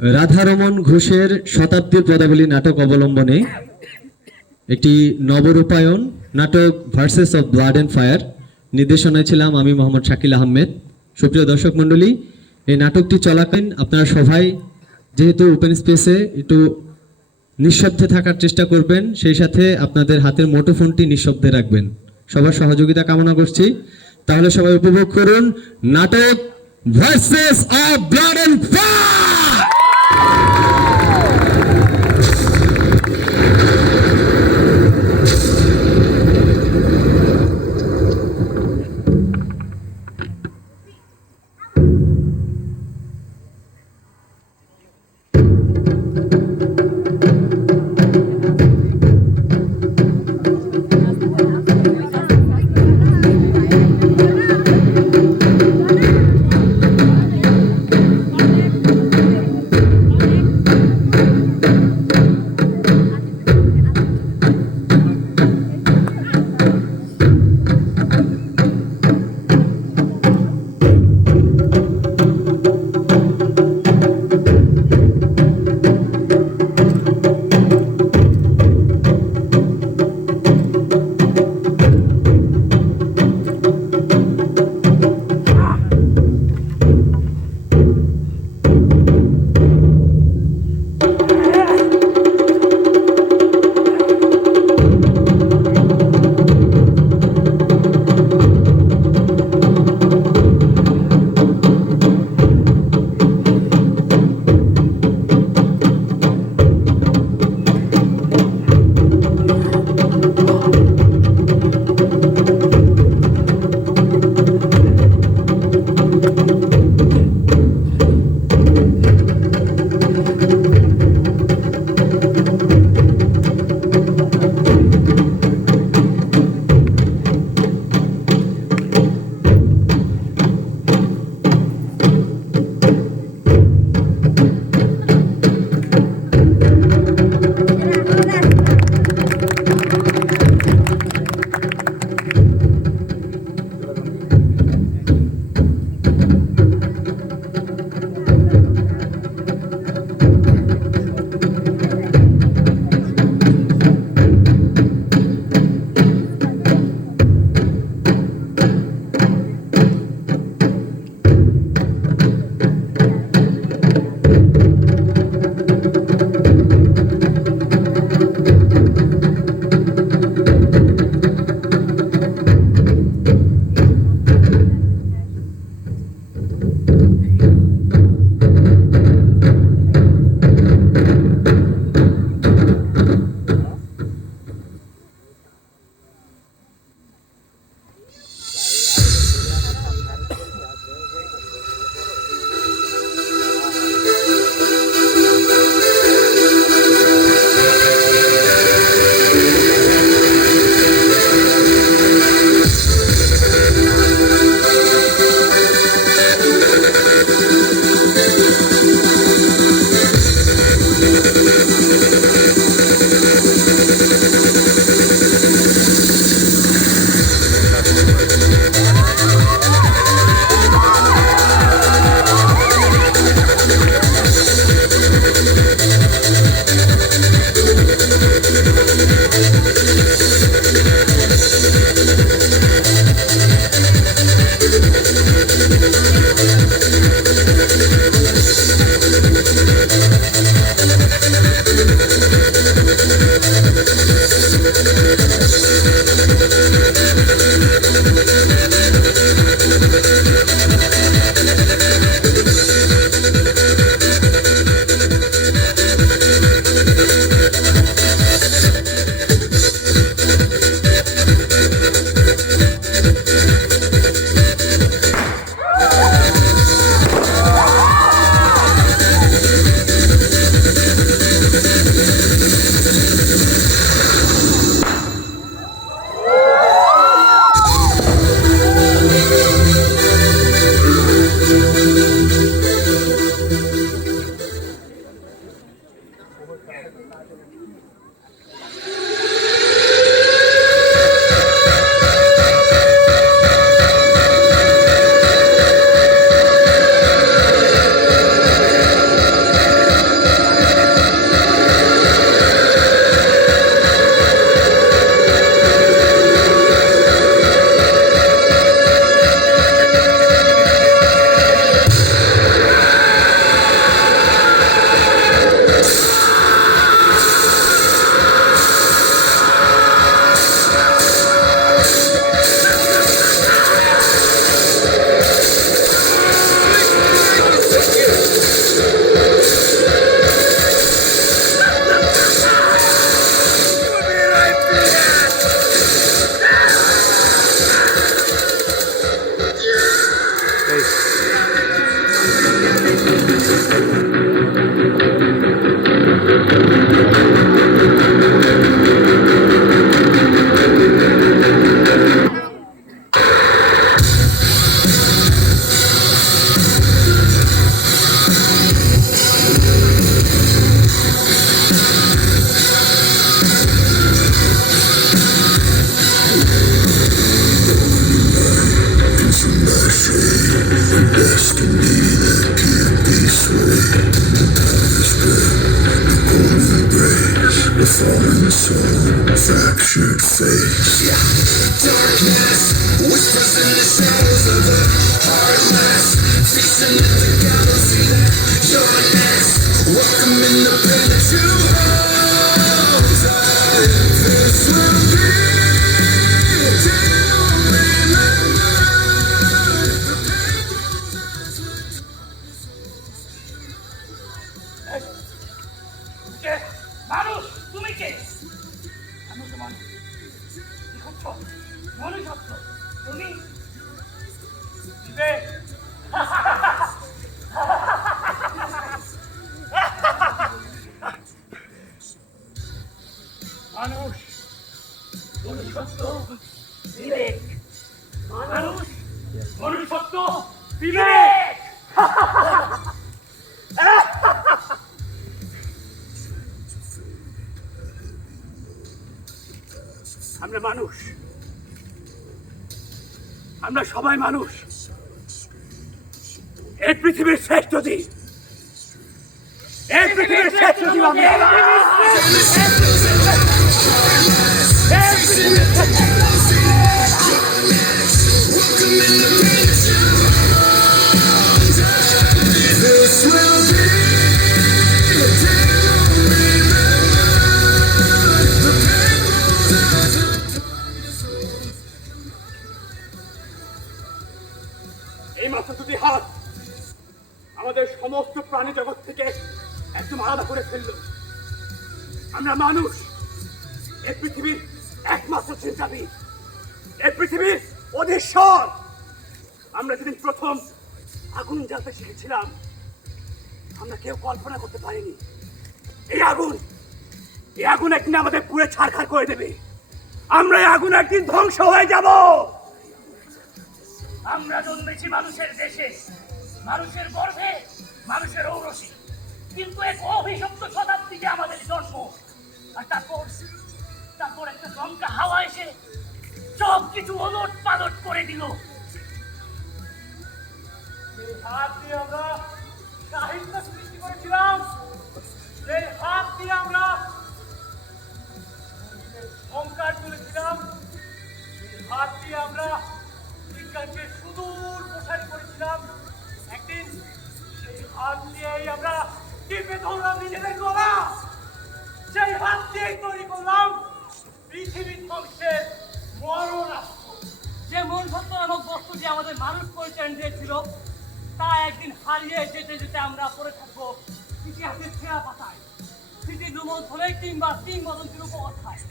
রাধারমণ ঘোষের শতাব্দীর পদাবলী নাটক অবলম্বনে একটি নবরূপায়ণ নাটক versus of blood and fire নির্দেশনায় ছিলাম আমি মোহাম্মদ শাকিল আহমেদ। সুপ্রিয় দর্শক মণ্ডলী, এই নাটকটি চলাকালীন আপনারা সবাই যেহেতু ওপেন স্পেসে একটু নিঃশব্দে থাকার চেষ্টা করবেন, সেই সাথে আপনাদের হাতের মুঠোফোনটি নিঃশব্দে রাখবেন। সবার সহযোগিতা কামনা করছি। তাহলে সবাই উপভোগ করুন নাটক versus of blood and fire. Falling the soul, fractured face. Darkness whispers in the shadows of the heartless. Feasting at the gallows, see that you're next. Welcome in the pain that you hold tight. This will be a day you'll remember. The pain grows as কে মানুষ তুমি কে আমি তো মানুষ কি করছো মানুষ হচ্ছ তুমি বিবেক মানুষ মনুষ্যত্ব বিবেক মানুষ মনুষ্যত্ব বিবেক আমরা মানুষ আমরা সবাই মানুষ এই পৃথিবীর শ্রেষ্ঠ জীব এই পৃথিবীর শ্রেষ্ঠ জীব আমরা this will be a day you'll remember. The pain grows as এই মাত্র দুটি হাত আমাদের সমস্ত প্রাণী জগৎ থেকে একদম আলাদা করে ফেললো আমরা মানুষ এই পৃথিবীর একমাত্র চিন্তাবিদ এই পৃথিবীর অধীশ্বর আমরা যেদিন প্রথম আগুন জ্বালতে শিখেছিলাম আমরা কেউ কল্পনা করতে পারিনি এই আগুন একদিন আমাদের পুরো ছারখার করে দেবে আমরা এই আগুন একদিন ধ্বংস হয়ে যাব আমরা জন্মেছি মানুষের দেশে মানুষের গর্ভে মানুষের ঔরসে কিন্তু এক অভিশপ্ত শতাব্দীতে আমাদের জন্ম আর তারপর একটা দমকা হাওয়া এসে সব কিছু ওলট পালট করে দিল এই হাত দিয়ে আমরা সাহিত্য সৃষ্টি করেছিলাম এই হাত দিয়ে আমরা সংকার তুলেছিলাম এই হাত দিয়ে আমরা বিজ্ঞানকে সুদূর প্রসারী করেছিলাম একদিন সেই হাত দিয়েই আমরা টিপে ধরলাম নিজেদের গলা সেই হাত দিয়েই তৈরি করলাম পৃথিবী ধ্বংসের মরণাস্ত্র যে মনুষ্যত্ব নামক বস্তু যে আমাদের মানুষ পরিচয় দিয়েছিল তা একদিন হারিয়ে যেতে যেতে আমরা পড়ে থাকবো ইতিহাসের ছেঁড়া পাতায় স্মৃতির রোমন্থনে কিংবা কিংবদন্তির উপকথায়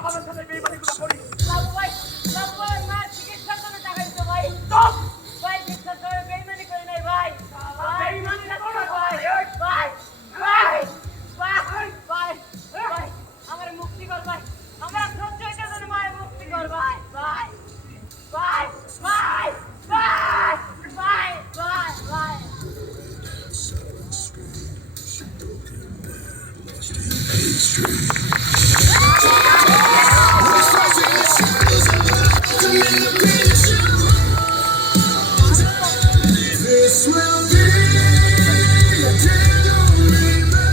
আমাদের সাথে বেইমানিগুলো করি this will be a day you'll remember.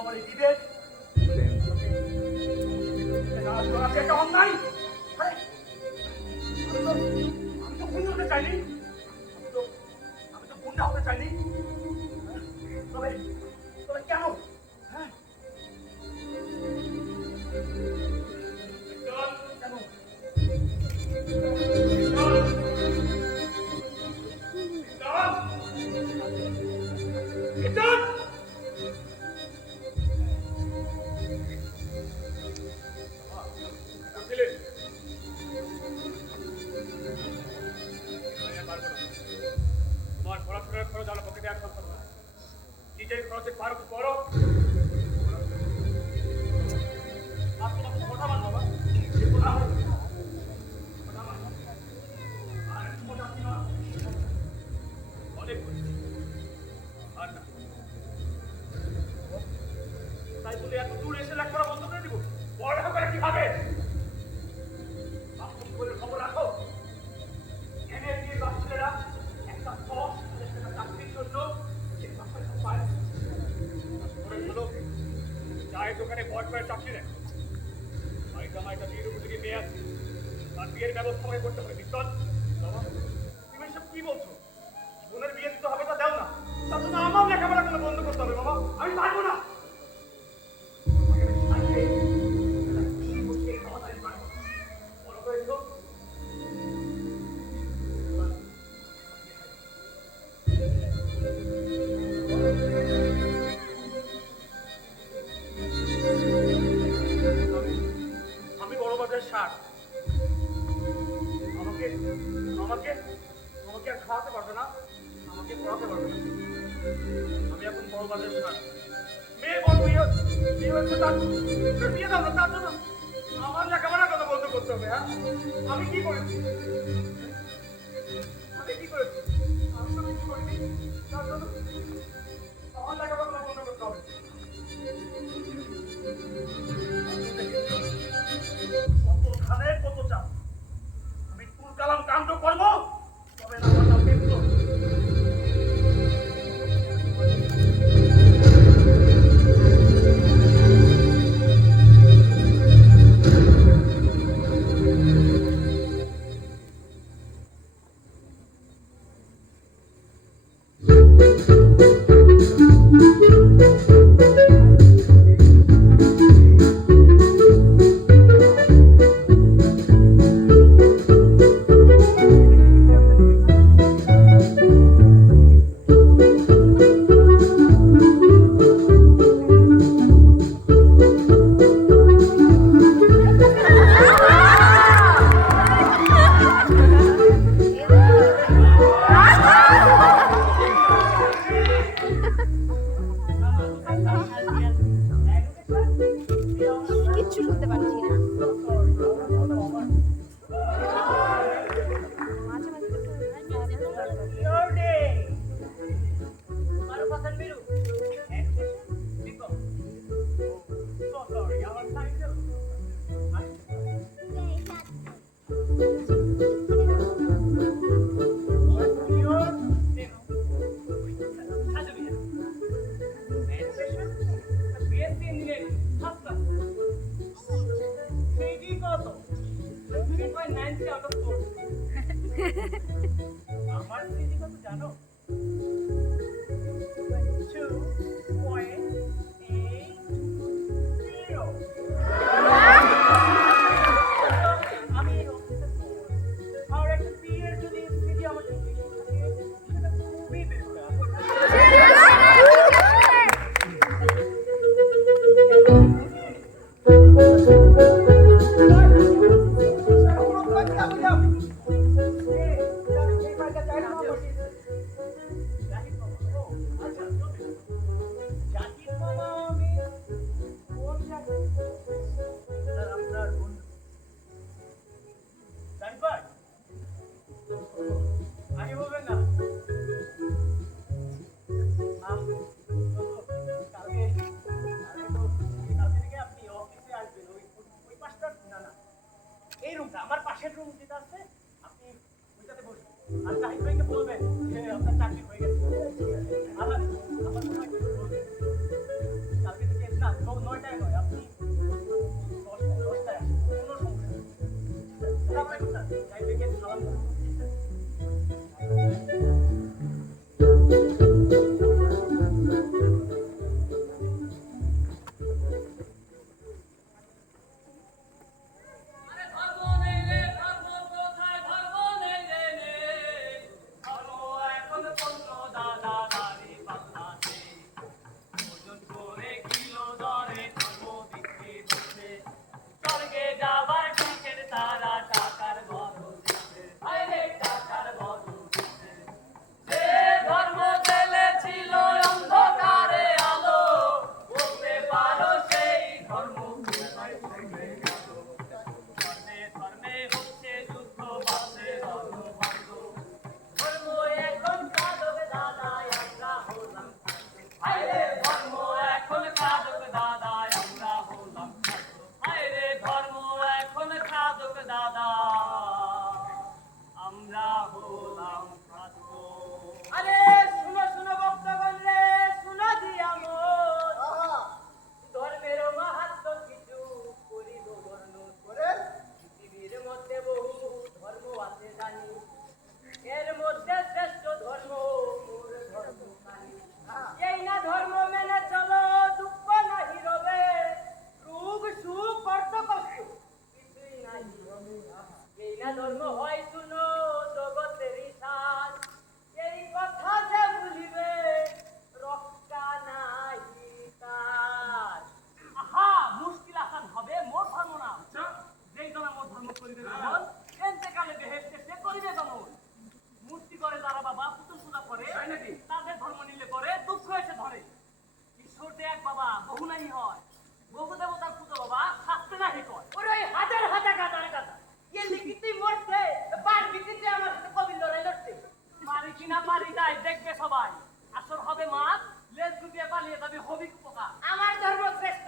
আমার এই ডিবেট একটা অন্যায়। আরে, আমি তো খুন হতে চাইনি, আমি তো গুন্ডা হতে চাইনি। তবে তবে কেন? হ্যাঁ কেন? তোমার পড়াশোনার খরচ আমার পক্ষে দেওয়া সম্ভব না। নিজের খরচে পারো তো করো। আর তোমার তো কথা মানবো না। কথা মানবো না। কথা মানবো না। আর কথা কি না? অনেক করেছি। আর না। তাই বলে এত দূর এসে লেখাপড়া বন্ধ করে দিব? পড়ালেখা করে কিভাবে? বাস্তব জীবনের খবর রাখো। এমএসসি বাচ্চারা একটা 10,000 টাকা চাকরির জন্য যে বাচ্চারা পায় ওরা হলো চায়ের দোকানে বট করে চাকরি নেয়। বাড়িতে আমার একটা বিয়ের উপযোগী মেয়ে আছে, তার বিয়ের ব্যবস্থা আমাকে করতে হবে। বিদ্যুৎ বাবা, তুমি এসব কি বলছো? বোনের বিয়ে দিতে হবে তা দাও না, তার জন্য আমার লেখাপড়া করে বন্ধ করতে হবে। বাবা, আমি পারবো না। আমাকে আমি চাইলে একটা খুশি খুশি খাওয়া দাওয়া পারবো না। বড় হয়েছ আমি বড় বাজার সার। আমাকে আমাকে আমাকে আর খাওয়াতে পারবে না, আমাকে পড়াতে পারবে না। আমি এখন বড় বাজার সার। মেয়ে বড় বিয়ে হচ্ছে, তার বিয়ে দাও না, তার জন্য আমার লেখাপড়ার কথা বন্ধ করতে হবে। হ্যাঁ, আমি কি করেছি? আমি কি করেছি? আমি তো কিছু করিনি, তার জন্য আমার লেখাপড়া বন্ধ করতে হবে। কত খানে কত চাপ, আমি তুল কালাম কাণ্ড করবো, তবে না আমার নাম বিপ্লব। কিচ্ছু শুনতে পাচ্ছি না। মাঝে মাঝে Your day. Marufasan biru. Biko. So sorry, our time is your name. Hallelujah. Education. BSc Engineering. First class. CG কত? 3.93 out of 4. আমার সিজি কত জানো? 2.80। আমি অফিসে আর একটা পিএর যদি সিজি আমার থাকে সেটা খুবই বেটার। আগে বলবেন না। কালকে থেকে আপনি অফিসে আসবেন, ওই পাশটা না, এই রুমটা আমার পাশের রুম যেটা আছে, আপনি ওইটাতে বসবেন। আর জাহিদ ভাইকে বলবেন যে আপনার চাকরি হয়ে গেছে। আমার কালকে থেকে চাইবেকে সালাম করো। আরে ধর্ম নেই রে ধর্ম কোথায় ধর্ম নেই রে নেই ধর্ম এখন পণ্য দাদা দাড়ি বাংলাতে ওজন করে কিলো দরে ধর্ম বিক্রি হচ্ছে স্বর্গে যাবার টিকেট তারা টাকার বদল দিচ্ছে আরে টাকার বদল দিচ্ছে যে ধর্ম ছিল অন্ধকারে আলো বলতে পারো সেই ধর্ম কোথায় চলে গেল ধর্মে ধর্মে হচ্ছে যুদ্ধ বাসে রণভঙ্গ ধর্ম এখন কাঁদক দাদা আমরা হলাম হায়রে ধর্ম এখন কাঁদক দাদা আমরা হলাম হায়রে ধর্ম এখন কাঁদক দাদা আমরা হলাম আরে শুনো শুনো ভক্তগণ রে শুনো দিয়া মোর ধর্মের মাহাত্ম্য কিছু করিব বর্ণন পৃথিবীর মধ্যে বহু ধর্ম আছে জানি এর মধ্যে শ্রেষ্ঠ ধর্ম মোর ধর্ম কালী এই না ধর্ম মেনে চলো দুঃখ নাহি রবে রোগ সুখ কষ্ট কষ্ট কিছুই নাহি রবে এই না ধর্ম হয় শুনো জগতেরই সার এই কথা যে ভুলিবে রক্ষা নাহি তার আহা মুশকিল আসান হবে মোর ধর্ম না যেই জনা মোর ধর্ম করিবে গমন এতেকালে বেহেশতে সে করিবে গমন মূর্তি করে যারা বাবা পুতুল পূজা করে তাদের ধর্ম নিলে পরে দুঃখ এসে ধরে ঈশ্বর এক বাবা বহু নাহি হয় বহু দেবতার পুজো বাবা শাস্তে নাহি কয় ওরে ওই হাজার হাজার গাদার গাদা ইয়ে লিখিতে মরছে পারবি কিন্তু আমার সাথে কবি লড়াই লড়তে পারি কিনা পারি নাই দেখবে সবাই আসর হবে মাছ লেজ গুটিয়ে পালিয়ে যাবে হবি পোকা আমার ধর্ম শ্রেষ্ঠ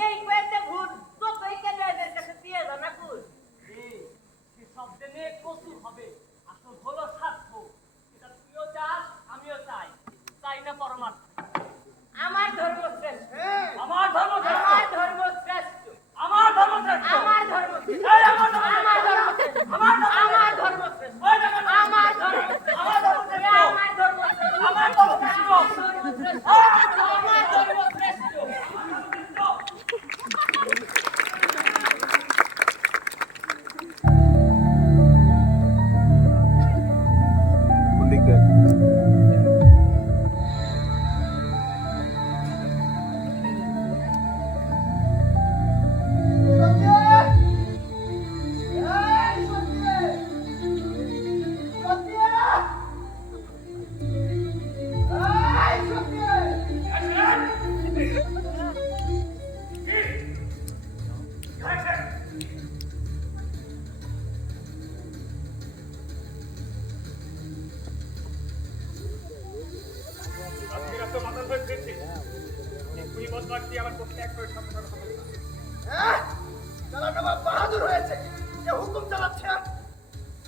নেই কয়েকটা ভুল তো তুই কেন এদের কাছে দিয়ে জানা কুল সে শব্দে নিয়ে কসুর হবে আসল হলো স্বার্থ এটা তুইও চাস আমিও চাই চাই না পরমার্থ আমার ধর্ম শ্রেষ্ঠ আমার ধর্ম আমার ধর্ম শ্রেষ্ঠ আমার ধর্ম শ্রেষ্ঠ আমার ধর্ম শ্রেষ্ঠ এই আমার ধর্ম আমার ধর্ম শ্রেষ্ঠ আমার ধর্ম আমার ধর্ম শ্রেষ্ঠ ওই দেখো না। আমার ধর্ম শ্রেষ্ঠ আমার ধর্ম শ্রেষ্ঠ। আমার ধর্ম শ্রেষ্ঠ আমার ধর্ম শ্রেষ্ঠ। আমার ধর্ম শ্রেষ্ঠ কোন দিক দিয়ে আজকে রাতে মাথা ধরে ফিরছি এক্ষুনি বদমাস দিয়ে আমার পক্ষে এক করে সামনে কথা বলতে চালাটা বাহাদুর হয়েছে যে হুকুম চালাচ্ছে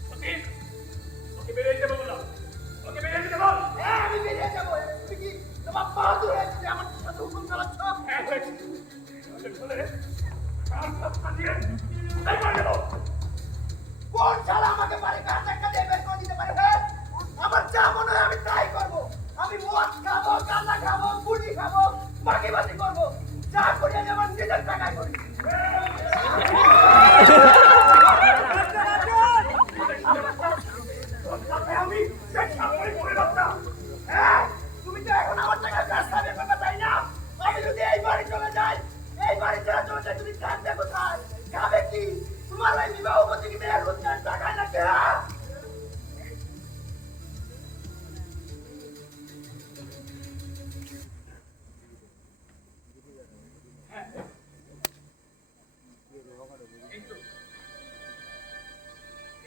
সতীশ ওকে বেরিয়ে যেতে বললাম ওকে বেরিয়ে যেতে বল হ্যাঁ আমি বেরিয়ে যাবো তুমি কি তোমার বাহাদুর হয়েছে যে আমার সাথে হুকুম চালাচ্ছ হ্যাঁ হয়েছে ওকে বলে কার সত্তা দিয়ে তাই করে দেবো কোন শালা আমাকে বাড়ি কার টাকা দিয়ে বের করে দিতে পারে হ্যাঁ আমার যা মনে হয় আমি তাই করবো আমি মদ খাবো গাঁজা খাবো গুড়ি খাবো বাকি করবো যা করি আমি আমার নিজের টাকায় করি আমি সামনে করে রাখতাম হ্যাঁ তুমি তো এখন আমার টাকায় ব্যবসা করতে চাই না আমি যদি এই বাড়ি চলে যাই এই বাড়ি ছেড়ে চলে যাই তুমি থাকবে কোথায় খাবে কি তোমার ওই বিবাহ করতে কি মেয়ের রোজগার টাকায় না কেনা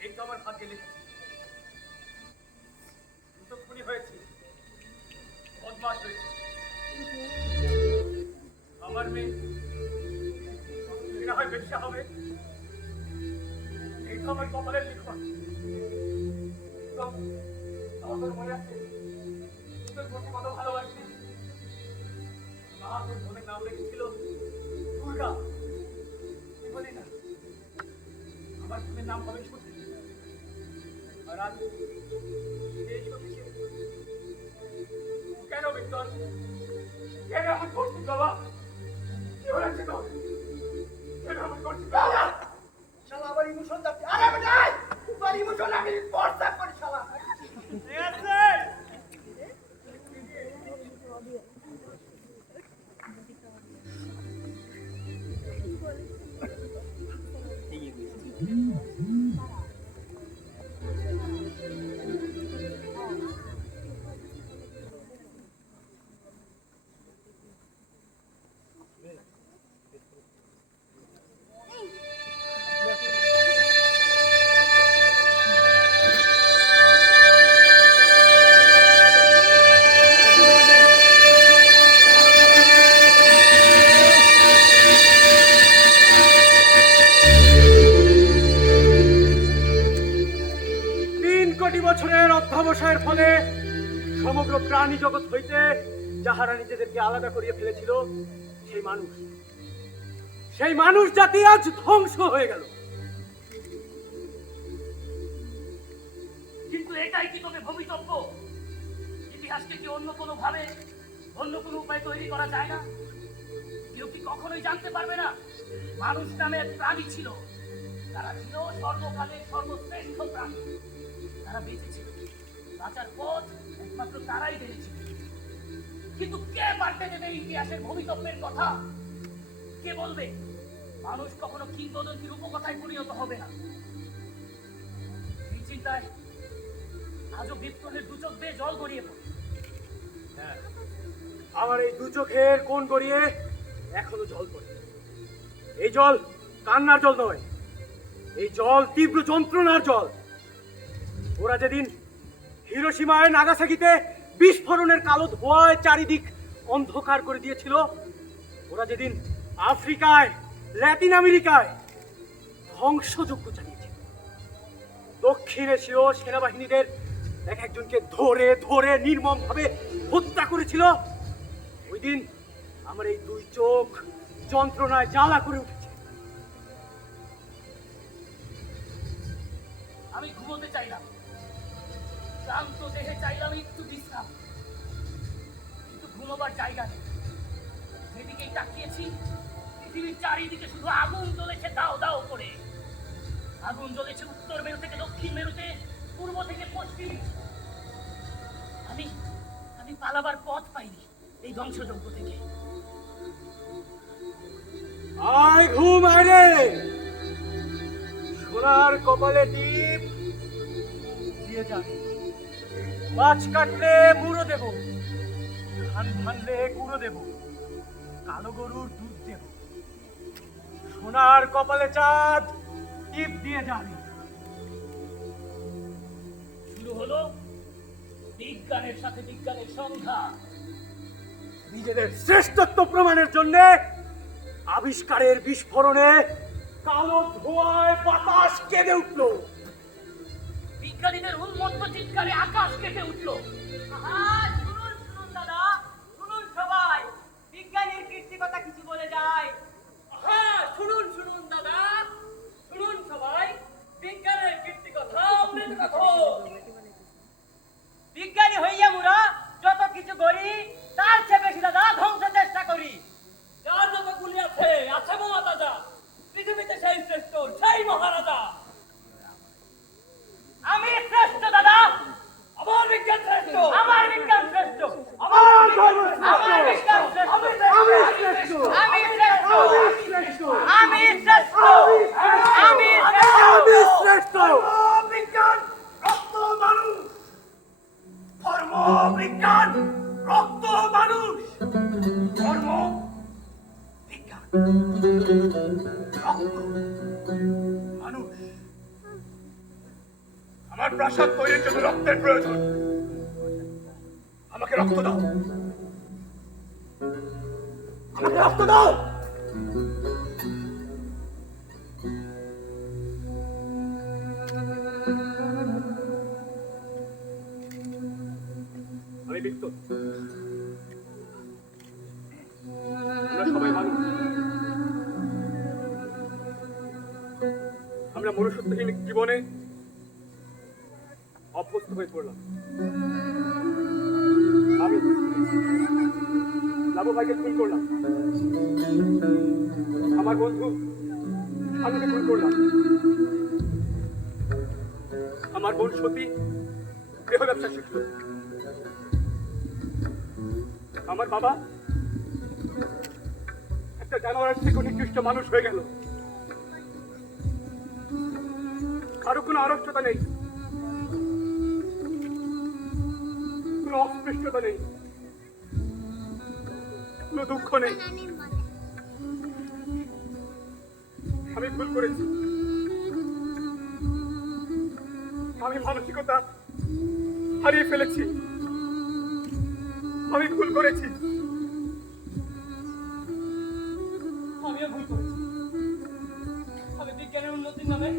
এই তো আমার ভাগ্যে লিখেছে আমি তো খুনি হয়েছি বদমাস হয়েছি আমার মেয়ে না হয় বেশ্যা হবে এই তো আমার কপালের লিখন আমার মনে আছে তোর প্রতি কত ভালোবাসি মা তোর বোনের নাম রেখেছিল দুর্গা তুই বলি না আমার বোনের নাম হবে সত্যি আর আজ এই সত্যি কেন বিদ্যান কেন এমন করছিস বাবা কি হয়েছে তো কেন এমন করছিস বাবা শালা আবার ইমোশন যাচ্ছে আরে বেটাই তোর ইমোশন আমি পড়তা করি শালা ঠিক আছে কোটি বছরের অধ্যবসায়ের ফলে সমগ্র প্রাণী জগৎ হইতে যাহারা নিজেদেরকে আলাদা করিয়ে ফেলেছিল সেই মানুষ জাতি আজ ধ্বংস হয়ে গেল। কিন্তু এটাই কি তবে ভবিতব্য? ইতিহাসকে কি অন্য কোনো ভাবে অন্য কোনো উপায় তৈরি করা যায় না? কেউ কি কখনোই জানতে পারবে না মানুষ নামের প্রাণী ছিল, তারা ছিল সর্বকালের সর্বশ্রেষ্ঠ প্রাণী। তারা বেঁচে ছিল, বাঁচার পথ একমাত্র তারাই জেনেছিল। কিন্তু কে পাল্টে দেবে ইতিহাসের ভবিতব্যের কথা? কে বলবে মানুষ কখনো কিংবদন্তির উপকথায় পরিণত হবে না? এই চিন্তায় আজও বিপ্লবের দু চোখ বেয়ে জল গড়িয়ে পড়ে। আমার এই দু চোখের কোণ গড়িয়ে এখনো জল পড়ে। এই জল কান্নার জল নয়, এই জল তীব্র যন্ত্রণার জল। ওরা যেদিন হিরোশিমায় নাগাসাকিতে বিস্ফোরণের কালো ধোঁয়ায় চারিদিক অন্ধকার করে দিয়েছিল, ওরা যেদিন আফ্রিকায় ল্যাটিন আমেরিকায় ধ্বংসযজ্ঞ চালিয়েছিল, দক্ষিণ এশীয় সেনাবাহিনীদের এক একজনকে ধরে ধরে নির্মমভাবে হত্যা করেছিল, ওই দিন আমার এই দুই চোখ যন্ত্রণায় জ্বালা করে উঠেছে। আমি ঘুমোতে চাইলাম, ক্লান্ত দেহে চাইলাম একটু বিশ্রাম, কিন্তু ঘুমোবার জায়গা নেই। যেদিকেই তাকিয়েছি পৃথিবীর চারিদিকে শুধু আগুন জ্বলেছে দাও দাও করে। আগুন জ্বলেছে উত্তর মেরু থেকে দক্ষিণ মেরুতে, পূর্ব থেকে পশ্চিম। আমি আমি পালাবার পথ পাইনি এই ধ্বংসযজ্ঞ থেকে। আয় ঘুম আয় রে, সোনার কপালে টিপ দিয়ে যাবে। মাছ কাটলে মুড়ো দেব, ধান ভানলে গুঁড়ো দেব, কালো গরুর দুধ দেব। সোনার কপালে চাঁদ টিপ দিয়ে যাবে। শুরু হলো বিজ্ঞানের সাথে বিজ্ঞানের সংঘাত। নিজেদের শ্রেষ্ঠত্ব প্রমাণের জন্য আবিষ্কারের বিস্ফোরণে কালো ধোঁয়ায় বাতাস কেঁদে উঠল। বিজ্ঞানীদের উন্মত্ত চিৎকারে আকাশ কেঁপে উঠল। শুনুন শুনুন দাদা, শুনুন সবাই, বিজ্ঞানীর কীর্তিকতা কিছু বলে যায়। হ্যাঁ, শুনুন শুনুন দাদা, শুনুন সবাই, বিজ্ঞানের কীর্তিকথা অমৃত কথা। বিজ্ঞানী হইয়া মুরা যত কিছু করি তার চেয়ে বেশি দাদা ধ্বংস চেষ্টা করি। যার যত গুলি আছে আছে মহারাজা, পৃথিবীতে সেই শ্রেষ্ঠ, সেই মহারাজা। আমি শ্রেষ্ঠ দাদা, আমার বিজ্ঞান শ্রেষ্ঠ, আমার বিজ্ঞান শ্রেষ্ঠ, আমার ধর্ম আমার বিজ্ঞান শ্রেষ্ঠ, আমি শ্রেষ্ঠ, আমি শ্রেষ্ঠ, শ্রেষ্ঠ, আমি শ্রেষ্ঠ, আমি আমি শ্রেষ্ঠ। বিজ্ঞান রক্ত মানুষ, ধর্ম বিজ্ঞান রক্ত মানুষ, ধর্ম বিজ্ঞান রক্ত মানুষ। আমার প্রাসাদ তৈরির জন্য রক্তের প্রয়োজন, আমাকে রক্ত দাও, আমাকে রক্ত দাও। আমি লিপ্ত, আমরা সবাই মানুষ, আমরা মনুষ্যত্বহীন জীবনে হয়ে পড়লাম। আমি লাবু ভাইকে খুন করলাম, আমার বন্ধু শানুকে খুন করলাম, আমার বোন সতী দেহ ব্যবসা শিখল, আমার বাবা একটা জানোয়ারের থেকে নিকৃষ্ট মানুষ হয়ে গেল। কারো কোনো আরক্ষতা নেই, কোনো অস্পৃশ্যতা নেই, কোনো দুঃখ নেই। আমি ভুল করেছি, আমি মানসিকতা হারিয়ে ফেলেছি, আমি ভুল করেছি, আমিও ভুল করেছি। আমি বিজ্ঞানের উন্নতির নামে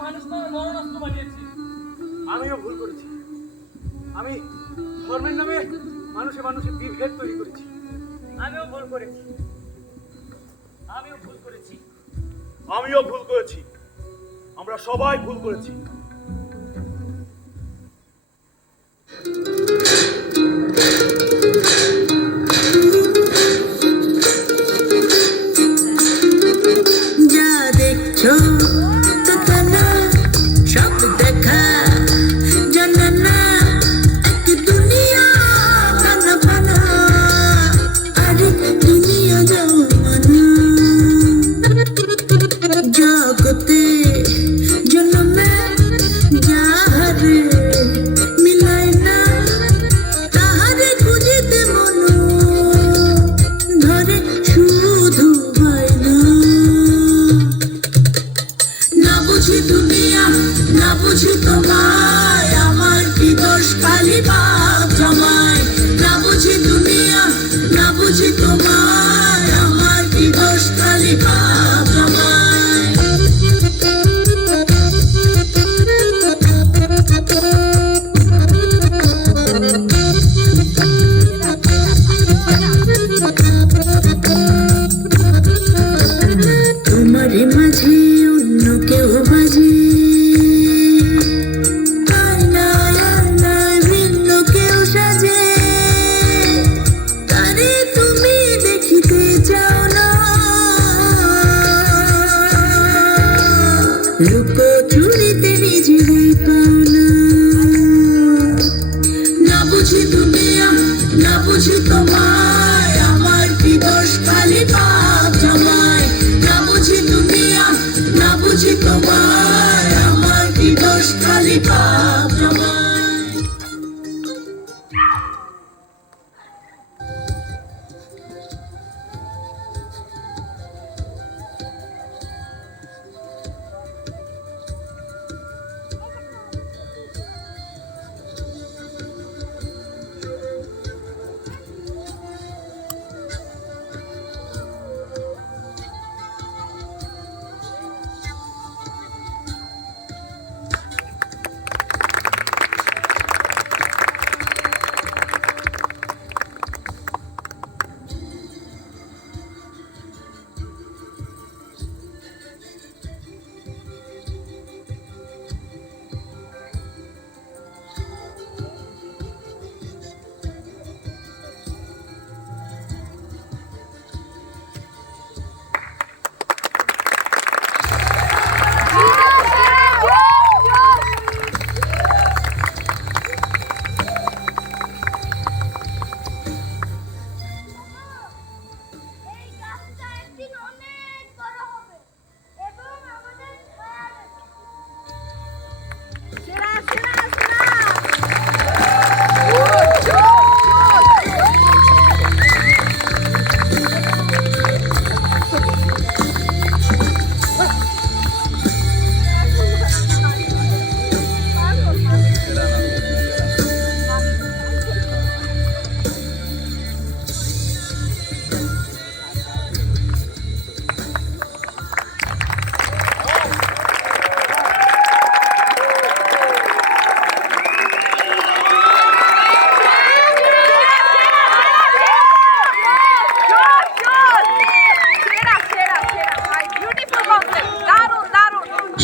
মানুষ মরণাস্ত্র বানিয়েছি। আমিও ভুল করেছি, আমি ধর্মের নামে মানুষে মানুষে বিভেদ তৈরি করেছি। আমিও ভুল করেছি, আমিও ভুল করেছি। আমিও ভুল করেছি, আমরা সবাই ভুল করেছি। যা দেখছো তা না, সব দেখা জানা না, এক দুনিয়া বানা বানা, আরেক দুনিয়া জমানা। জগতে জন্মে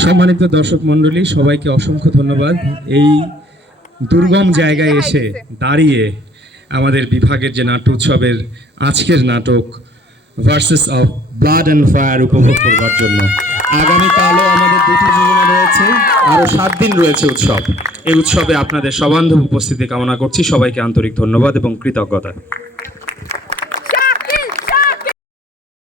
সম্মানিত দর্শক মণ্ডলী, সবাইকে অসংখ্য ধন্যবাদ। এই দুর্গম জায়গায় এসে দাঁড়িয়ে আমাদের বিভাগের যে নাট্য উৎসবের আজকের নাটক versus of blood and fire উপভোগ করবার জন্য। আগামীকালও আমাদের দুটি যোজনা রয়েছে, আরও 7 দিন রয়েছে উৎসব। এই উৎসবে আপনাদের সবান্ধব উপস্থিতি কামনা করছি। সবাইকে আন্তরিক ধন্যবাদ এবং কৃতজ্ঞতা।